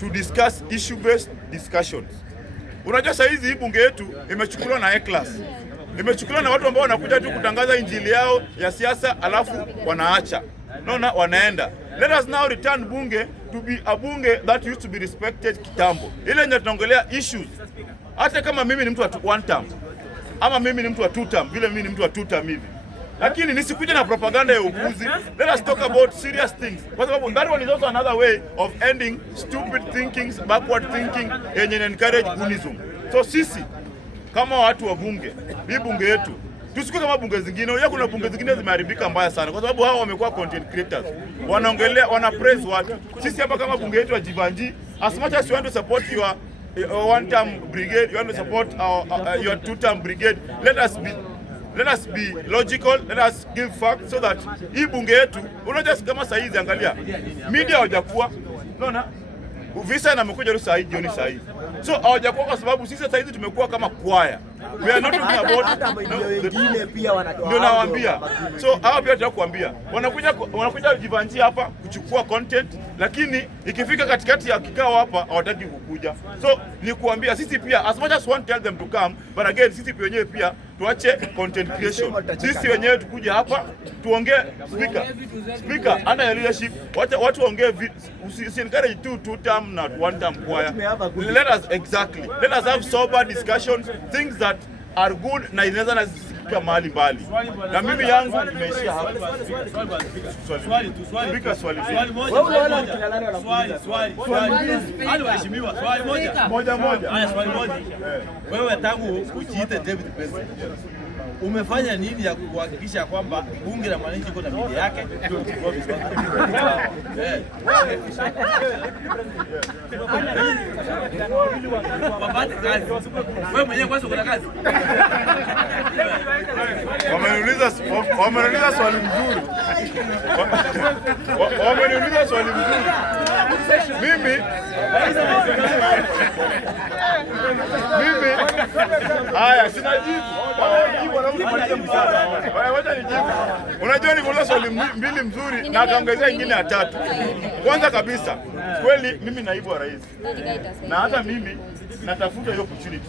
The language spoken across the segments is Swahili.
to discuss issue-based discussions. Unajua saa hizi bunge yetu imechukuliwa na A-class. Imechukuliwa na watu ambao wanakuja tu kutangaza injili yao ya siasa alafu wanaacha. Naona wanaenda. Let us now return bunge to be a bunge that used to be respected kitambo. Ile ndio tunaongelea issues. Hata kama mimi ni mtu wa one term ama mimi ni mtu wa two term, vile mimi ni mtu wa two term hivi. Lakini nisikuje na propaganda ya upuzi. Let us talk about serious things. Kwa sababu that one is also another way of ending stupid thinkings, backward thinking and encourage bunism. So sisi kama watu wa bunge, hii bunge yetu tusikue kama bunge zingine. Unajua kuna bunge zingine zimeharibika mbaya sana kwa sababu hao wamekuwa content creators. Wanaongelea, wana praise watu. Sisi hapa kama bunge yetu ya Jivanji, as much as you want to support your one term brigade, you want to support your two term brigade, let us be logical, let us give facts so that hii bunge yetu, unajua kama saa hizi angalia, media hawajakuwa, unaona? Visa na mkuja leo saa hii jioni saa hii. So hawajakuwa kwa sababu sisi sasa hizi tumekuwa kama kwaya. We are not talking about wengine pia wanatoa. Ndio nawaambia. So hao pia tutakuambia. Wanakuja Jivanji hapa kuchukua content, lakini ikifika katikati ya kikao hapa hawataki kukuja. So ni kuambia sisi pia, as much as one tell them to come, but again sisi pia wenyewe pia tuache content creation. Sisi wenyewe tukuja hapa tuongee. Speaker under your leadership, watu waongee, usi encourage two term na one term kwaya. Let us have sober discussions, things that are good na inaweza nasikika mahali mbali. Na mimi yangu imeishia hapa. Swali moja. Haya, swali moja. Wewe tangu ujiite David Pesa, umefanya nini ya kuhakikisha kwamba bunge la mwananchi iko na media yake? Wewe mwenyewe kwanza una kazi? Wameniuliza swali mzuri. Mimi haya sina jibu. Wacha nijibu. Unajua nikuuliza swali mbili mzuri na akaongezea nyingine ya tatu. Kwanza kabisa, kweli mimi naibu wa rais. Na hata mimi natafuta hiyo opportunity.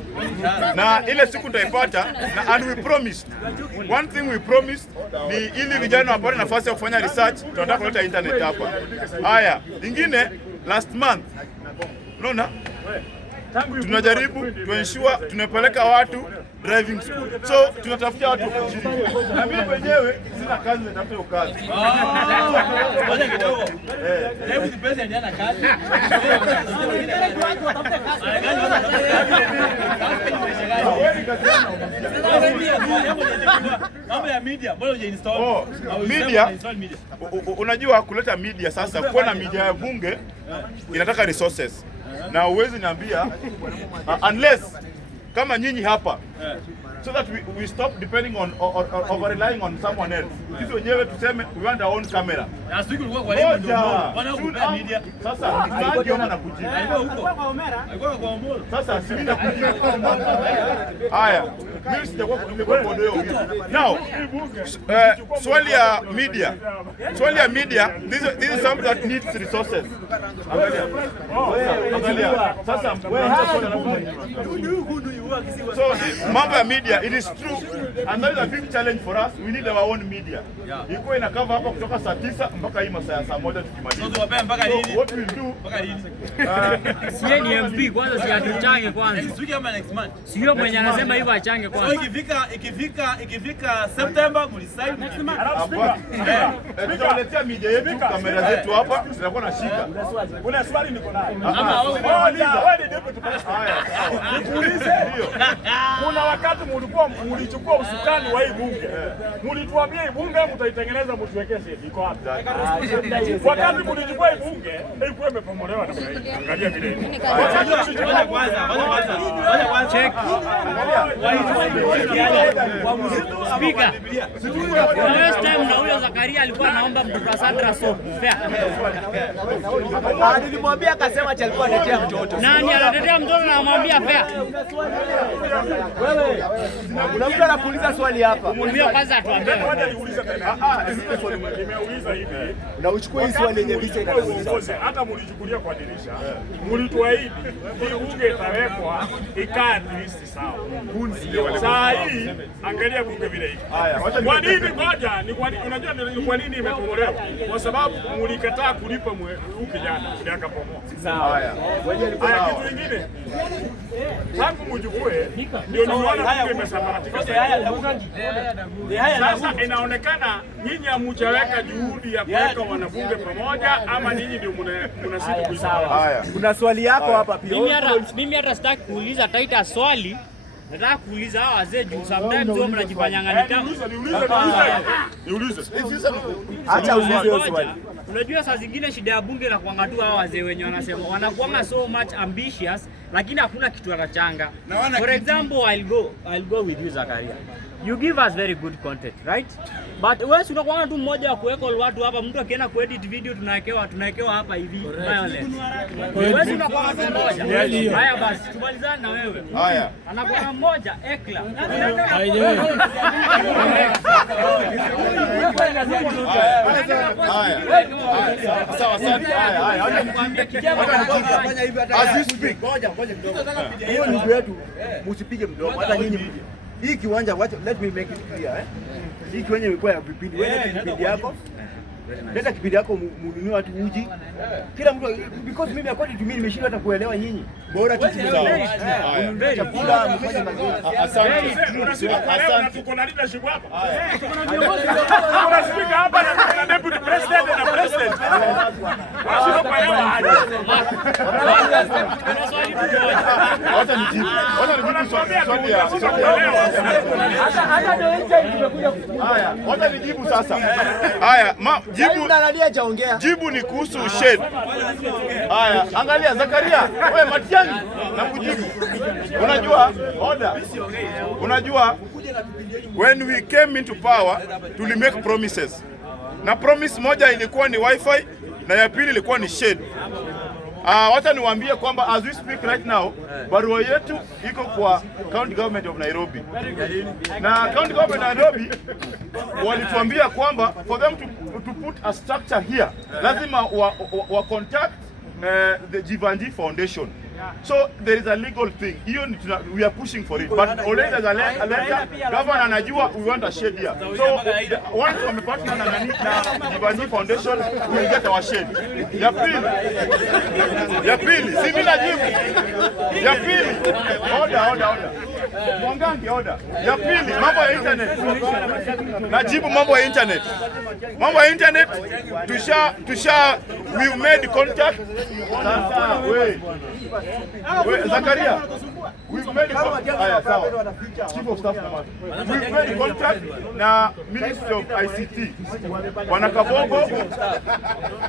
Na ile siku nitaipata, na and we promised. One thing we promised ni ili vijana wapate nafasi ya kufanya research, tunataka kuleta internet hapa. Haya, ingine last month. Unaona? Tunajaribu to ensure tunapeleka watu driving school. So tunatafutia watu opportunity. Na mimi mwenyewe sina kazi, natafuta hiyo kazi. Ngoja kidogo. David Pesa ndiye ana kazi. Mambo ya media, mbona hujainstall? Media. Unajua kuleta media sasa, kuwa na media ya bunge inataka resources. Na uwezi niambia unless kama nyinyi hapa, so that we stop depending on over relying on someone else. Sisi wenyewe tuseme we want our own camera. Na siku ulikuwa kwa leo ndio wanaokupa media. Sasa ndio nakujia. Alikuwa kwa Omera. Alikuwa kwa Omolo. Sasa si mimi nakujia. Haya, mimi sijakuwa kwa bodo hiyo. Now, swali ya media. This is something that needs resources. Angalia. Sasa so mambo ya media, it is true, and that is a big challenge for us. We need our own media. Iko ina cover hapa kutoka saa 9 mpaka hii masaa ya saa 1 tukimaliza. So tuwape mpaka lini? What we do mpaka lini? Sie ni MP kwanza, si atuchange kwanza. Next week ama next month? Sio mwenye anasema hivyo achange kwanza. So ikifika September mlisign next month. Tutaletea media yetu, kamera zetu hapa zinakuwa na shika. Kuna swali niko nayo. Ama wewe ndio nikuulize. Kuna wakati mlichukua usukani wa hii bunge. Mlituambia hii bunge mtaitengeneza mtuwekee sisi. Iko wapi? Wakati mlichukua hii bunge, ilikuwa imepomolewa na hivi. Angalia vile. check. Speaker. Last time na huyo Zakaria alikuwa anaomba mtoto Sandra soap. Nilimwambia akasema alikuwa anatetea mtoto. Nani anatetea mtoto na amwambia fair? Wewe kuna mtu anakuuliza swali hapa. Huyo kwanza atuambie. Ngoja niulize tena. Nimeuliza hivi. Na uchukue hii swali yenye vice uongozi hata mlichukulia kwa dirisha. Mlituahidi hii bunge itawekwa ikaa at least sawa. Saa hii angalia bunge vile hivi. Kwa nini ngoja ni kwa nini unajua ni kwa nini imetolewa? Kwa sababu mlikataa kulipa huyu kijana miaka pomoa. sawa. Haya kitu kingine. Tangu mjukue ndio niona bunge imesambaratika. Sasa inaonekana nyinyi hamjaweka juhudi ya kuweka wanabunge pamoja ama nyinyi ndio mnasiti kusawa. Kuna swali yako hapa pia. Mimi hata sitaki kuuliza Taita swali. Nataka kuuliza hawa wazee juu sometimes wao mnajifanyanga ni kama Niulize. Acha ulize swali. Unajua saa zingine shida ya bunge na kuanga tu hawa wazee wenye wanasema wanakuanga so much ambitious lakini hakuna kitu wanachanga. For example, I'll go with you Zakaria. You give us very good content, right? But wewe si unakuanga tu mmoja wa kuweka watu hapa, mtu akienda kuedit video tunawekewa hapa hivi. Wewe si unakuanga tu mmoja. Haya basi tumalizane na wewe. Haya. Anakuwa mmoja Ekla. Sawa, asante. Haya. As you speak. Hiyo ndugu yetu msipige mdomo hata nyinyi. Hii kiwanja let me make it clear Hii kiwanja imekuwa ya vipindi. Wewe leta kipindi yako. Leta kipindi yako mununue watu uji. Kila mtu because mimi according to me nimeshindwa hata kuelewa nyinyi. Bora tu chakula mfanye mazuri. Asante. Tuko na leadership hapa. Tuko na viongozi. Kuna speaker hapa na deputy president na president. Sio kwa hiyo haja. Wacha nijibu swali ya Hata ndio nje tumekuja kufunga. haya, wacha nijibu sasa. Haya, jibu ni kuhusu shade. Haya, angalia Zakaria, wewe Matiang'i na kujibu. Unajua when we came into power tuli make promises. Na promise moja ilikuwa ni wifi na ya pili ilikuwa ni shade. Wacha niwaambie kwamba as we speak right now, barua yetu iko kwa County Government of Nairobi. Na County Government of Nairobi walituambia kwamba for them to put a structure here, lazima wa contact the Jivanji Foundation. So there is a legal thing. We are pushing for it. But already there's a letter, governor anajua we want a shed here. So once wamepatana na Jivanji Foundation, we will get our shed. Ya pili, si mimi najibu. Ya pili, order. Mwangangi order. Ya pili, mambo ya internet. Najibu mambo ya internet. Mambo ya internet, we've made contact. Sasa, wait, Zakaria, we've made Chief of Staff we've made contact na Ministry of ICT.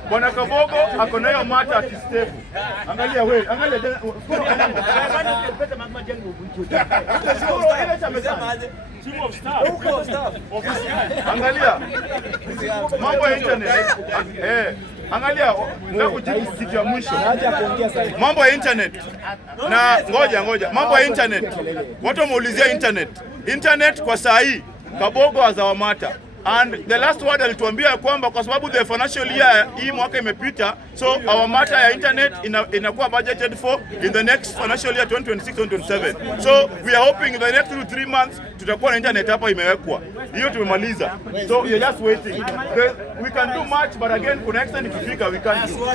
Bwana Kabogo ako nayo mata akistefu. Angalia Chief of Staff. Angalia mambo ya internet. Angalia na kujibu kitu ya mwisho. Mambo ya internet. Na ngoja. Mambo ya internet. Watu wameulizia internet kwa saa hii Kabogo azawamata. And the last word alituambia kwamba kwa sababu the financial year hii mwaka imepita, so our matter ya internet inakuwa budgeted for in the next financial year 2026-2027. So we are hoping in the next 2-3 months tutakuwa na internet hapa imewekwa. Hiyo tumemaliza. So we are just waiting. We can do much but again kuna extent ikifika we can't do.